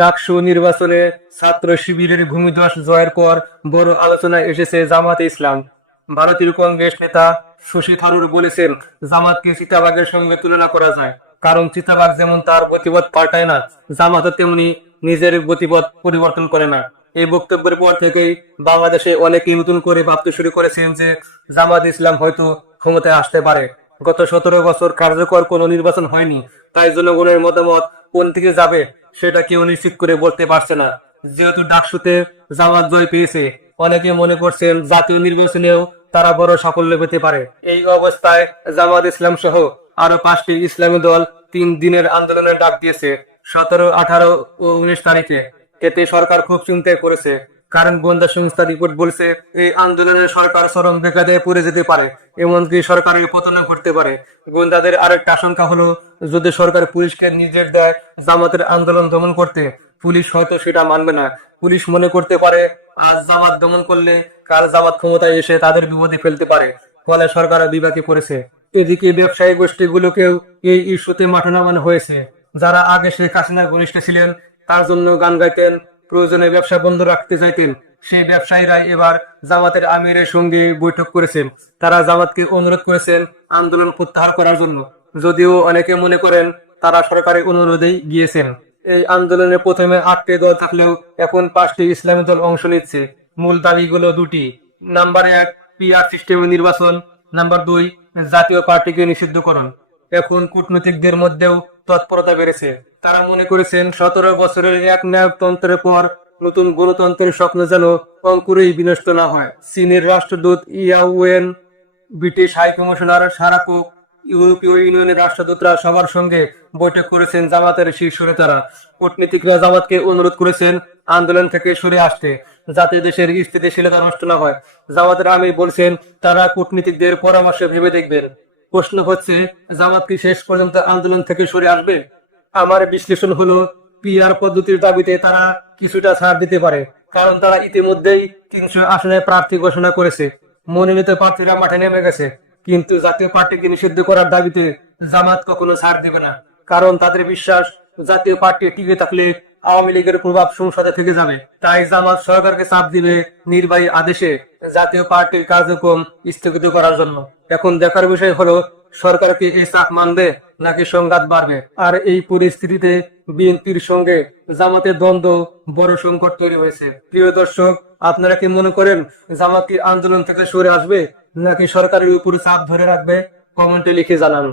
ডাকসু নির্বাচনে ছাত্র শিবিরের ভূমিধস জয়ের পর বড় আলোচনায় এসেছে জামাতে ইসলাম। ভারতীয় কংগ্রেস নেতা শশী থারুর বলেছেন, জামাতকে চিতাবাগের সঙ্গে তুলনা করা যায়। কারণ চিতাবাগ যেমন তার গতিপথ পাল্টায় না, জামাতও তেমনি নিজের গতিপথ পরিবর্তন করে না। এই বক্তব্যের পর থেকেই বাংলাদেশে অনেকেই নতুন করে ভাবতে শুরু করেছেন যে, জামাত ইসলাম হয়তো ক্ষমতায় আসতে পারে। গত সতেরো বছর কার্যকর কোনো নির্বাচন হয়নি, তাই জনগণের মতামত কোন দিকে যাবে সেটা কেউ নিশ্চিত করে বলতে পারছে না। যেহেতু ডাকসুতে জামাত জয় পেয়েছে, অনেকে মনে করছেন জাতীয় নির্বাচনেও তারা বড় সাফল্য পেতে পারে। এই অবস্থায় জামাত ইসলাম সহ আরও পাঁচটি ইসলামী দল তিন দিনের আন্দোলনের ডাক দিয়েছে, সতেরো, আঠারো ও উনিশ তারিখে। এতে সরকার খুব চিন্তায় করেছে কারণ গোয়েন্দা সংস্থা রিপোর্ট বলছে, এই আন্দোলনে সরকার চরম বেকাদে পড়ে যেতে পারে, এমনকি সরকারের পতন ঘটতে পারে। গোয়েন্দাদের আরেকটা আশঙ্কা হলো, যদি সরকার পুলিশকে নির্দেশ দেয় জামাতের আন্দোলন দমন করতে, পুলিশ হয়তো সেটা মানবে না। পুলিশ মনে করতে পারে, আজ জামাত দমন করলে কাল জামাত ক্ষমতায় এসে তাদের বিপদে ফেলতে পারে, ফলে সরকার বিভাগে পড়েছে। এদিকে ব্যবসায়ী গোষ্ঠীগুলোকেও এই ইস্যুতে মাঠে নামানো হয়েছে। যারা আগে শেখ হাসিনার ঘনিষ্ঠ ছিলেন, তার জন্য গান গাইতেন প্রয়োজনে ব্যবসা বন্ধ রাখতে চাইতেন। সেই ব্যবসায়ীরা এবার জামাতের আমিরের সঙ্গে বৈঠক করেছেন। তারা জামাতকে অনুরোধ করেছেন আন্দোলন প্রত্যাহার করার জন্য। যদিও অনেকে মনে করেন তারা সরকারের অনুরোধেই গিয়েছেন। এই আন্দোলনে প্রথমে আটটি দল থাকলেও এখন পাঁচটি ইসলামী দল অংশ নিচ্ছে। মূল দাবিগুলো দুটি। নাম্বার এক, পিআর সিস্টেমে নির্বাচন। নাম্বার দুই, জাতীয় পার্টিকে নিষিদ্ধকরণ। এখন কূটনীতিকদের মধ্যেও তৎপরতা বেড়েছে। তারা মনে করেছেন, সতেরো বছরের এক ন্যায়তন্ত্রের পর নতুন গণতন্ত্রের স্বপ্ন যেন অঙ্কুরেই বিনষ্ট না হয়। চীনের রাষ্ট্রদূত Yao Wen British high commissioner Sarah Cooke ইউরোপীয় ইউনিয়নের রাষ্ট্রদূতরা সবার সঙ্গে বৈঠক করেছেন জামাতের শীর্ষ নেতারা। কূটনীতিকরা জামাতকে অনুরোধ করেছেন, আন্দোলন থেকে সরে আসতে, যাতে দেশের স্থিতিশীলতা নষ্ট না হয়। জামাতের আমি বলছেন, তারা কূটনীতিকদের পরামর্শ ভেবে দেখবেন। প্রশ্ন হচ্ছে, জামাত কি শেষ পর্যন্ত আন্দোলন থেকে সরে আসবে? আমার বিশ্লেষণ হলো, পিআর পদ্ধতির দাবিতে তারা কিছুটা ছাড় দিতে পারে, কারণ তারা ইতিমধ্যেই তিনশো আসনে প্রার্থী ঘোষণা করেছে। মনোনীত প্রার্থীরা মাঠে নেমে গেছে, কিন্তু জাতীয় পার্টিকে নিষিদ্ধ করার দাবিতে জামাত কখনো ছাড় দেবে না, কারণ তাদের বিশ্বাস, জাতীয় পার্টি টিকে থাকলে আওয়ামী লীগের প্রভাব সংসদে থেকে যাবে। তাই জামাত সরকারকে চাপ দিবে নির্বাহী আদেশে। জাতীয় পার্টির কার্যক্রম স্থগিত করার জন্য। এখন দেখার বিষয় হলো, সরকার কি এই চাপ মানবে নাকি সংঘাত বাড়বে? আর এই পরিস্থিতিতে বিএনপির সঙ্গে জামাতের দ্বন্দ্ব বড় সংকট তৈরি হয়েছে। প্রিয় দর্শক, আপনারা কি মনে করেন জামাত আন্দোলন থেকে সরে আসবে নাকি সরকারের উপর চাপ ধরে রাখবে? কমেন্টে লিখে জানান।